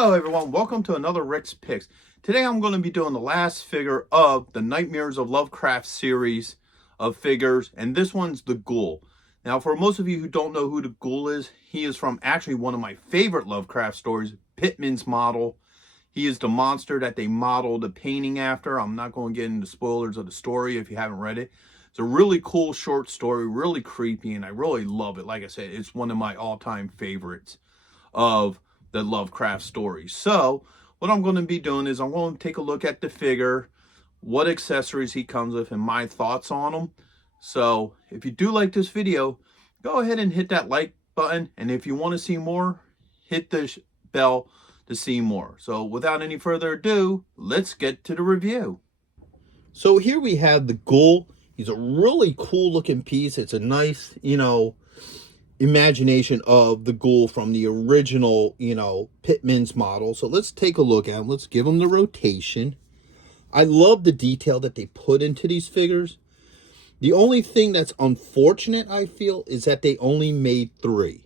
Hello everyone, welcome to another Rick's Picks. Today I'm going to be doing the last figure of the Nightmares of Lovecraft series of figures, and this one's the Ghoul. Now for most of you who don't know who the Ghoul is, he is from actually one of my favorite Lovecraft stories, Pittman's Model. He is the monster that they modeled the painting after. I'm not going to get into spoilers of the story if you haven't read it. It's a really cool short story, really creepy, and I really love it. Like I said, it's one of my all-time favorites of the Lovecraft stories. So what I'm going to be doing is I'm going to take a look at the figure, what accessories he comes with, and my thoughts on them. So if you do like this video, go ahead and hit that like button, and if you want to see more, hit the bell to see more. So without any further ado, let's get to the review. So here we have the Ghoul. He's a really cool looking piece. It's a nice, imagination of the Ghoul from the original, Pittman's Model. So let's take a look at him. Let's give him the rotation. I love the detail that they put into these figures. The only thing that's unfortunate, I feel, is that they only made 3.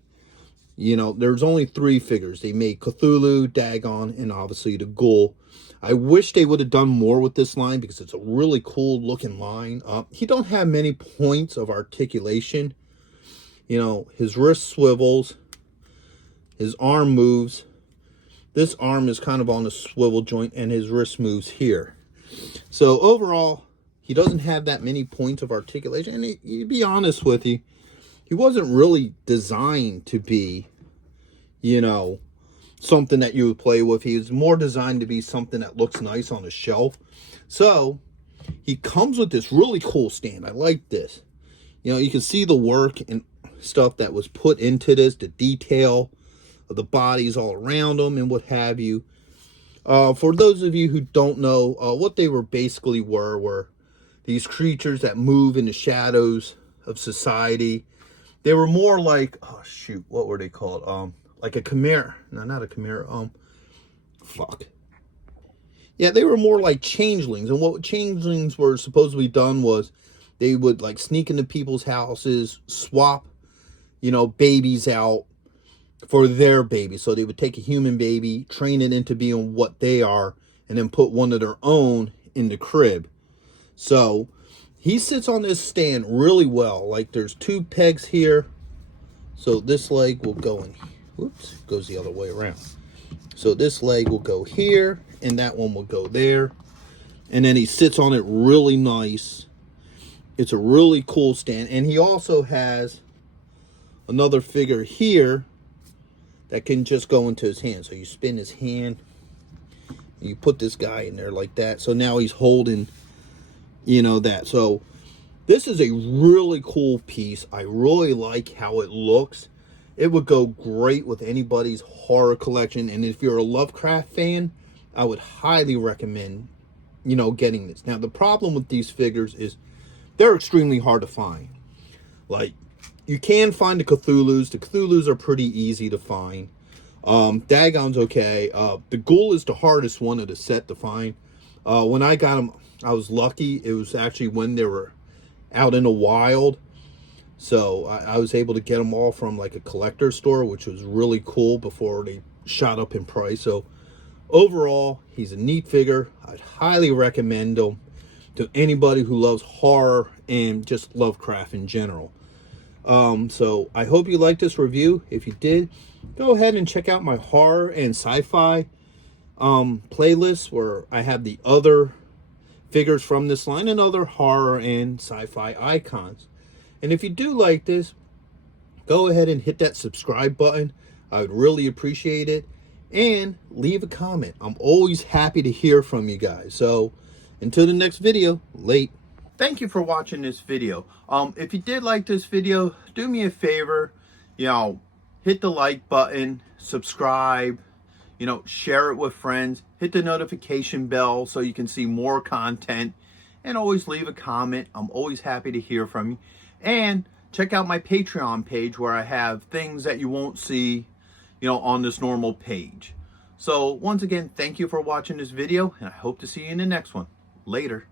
There's only 3 figures. They made Cthulhu, Dagon, and obviously the Ghoul. I wish they would have done more with this line because it's a really cool looking line. He don't have many points of articulation. His wrist swivels, his arm moves. This arm is kind of on a swivel joint, and his wrist moves here. So overall, he doesn't have that many points of articulation. And to be honest with you, he wasn't really designed to be, something that you would play with. He was more designed to be something that looks nice on a shelf. So he comes with this really cool stand. I like this. You can see the work and stuff that was put into this, the detail of the bodies all around them and what have you. For those of you who don't know, what they were basically were these creatures that move in the shadows of society. They were more like, oh shoot, what were they called? Like a chimera. No, not a chimera. Yeah, they were more like changelings. And what changelings were supposedly done was they would like sneak into people's houses, swap babies out for their baby. So they would take a human baby, train it into being what they are, and then put one of their own in the crib. So he sits on this stand really well. Like there's 2 pegs here. So this leg will go in. Whoops, goes the other way around. So this leg will go here, and that one will go there. And then he sits on it really nice. It's a really cool stand. And he also has another figure here that can just go into his hand. So you spin his hand, and you put this guy in there like that. So now he's holding, that. So this is a really cool piece. I really like how it looks. It would go great with anybody's horror collection. And if you're a Lovecraft fan, I would highly recommend, getting this. Now, the problem with these figures is they're extremely hard to find. Like, you can find the Cthulhus. The Cthulhus are pretty easy to find. Dagon's okay. The Ghoul is the hardest one of the set to find. When I got them, I was lucky. It was actually when they were out in the wild. So I was able to get them all from like a collector store, which was really cool before they shot up in price. So overall, he's a neat figure. I'd highly recommend him to anybody who loves horror and just Lovecraft in general. So I hope you liked this review. If you did, go ahead and check out my horror and sci-fi playlist where I have the other figures from this line and other horror and sci-fi icons. And if you do like this, go ahead and hit that subscribe button. I would really appreciate it. And leave a comment. I'm always happy to hear from you guys. So until the next video, late. Thank you for watching this video. If you did like this video, do me a favor, hit the like button, subscribe, share it with friends, hit the notification bell so you can see more content, and always leave a comment. I'm always happy to hear from you. And check out my Patreon page where I have things that you won't see, on this normal page. So once again, thank you for watching this video, and I hope to see you in the next one. Later.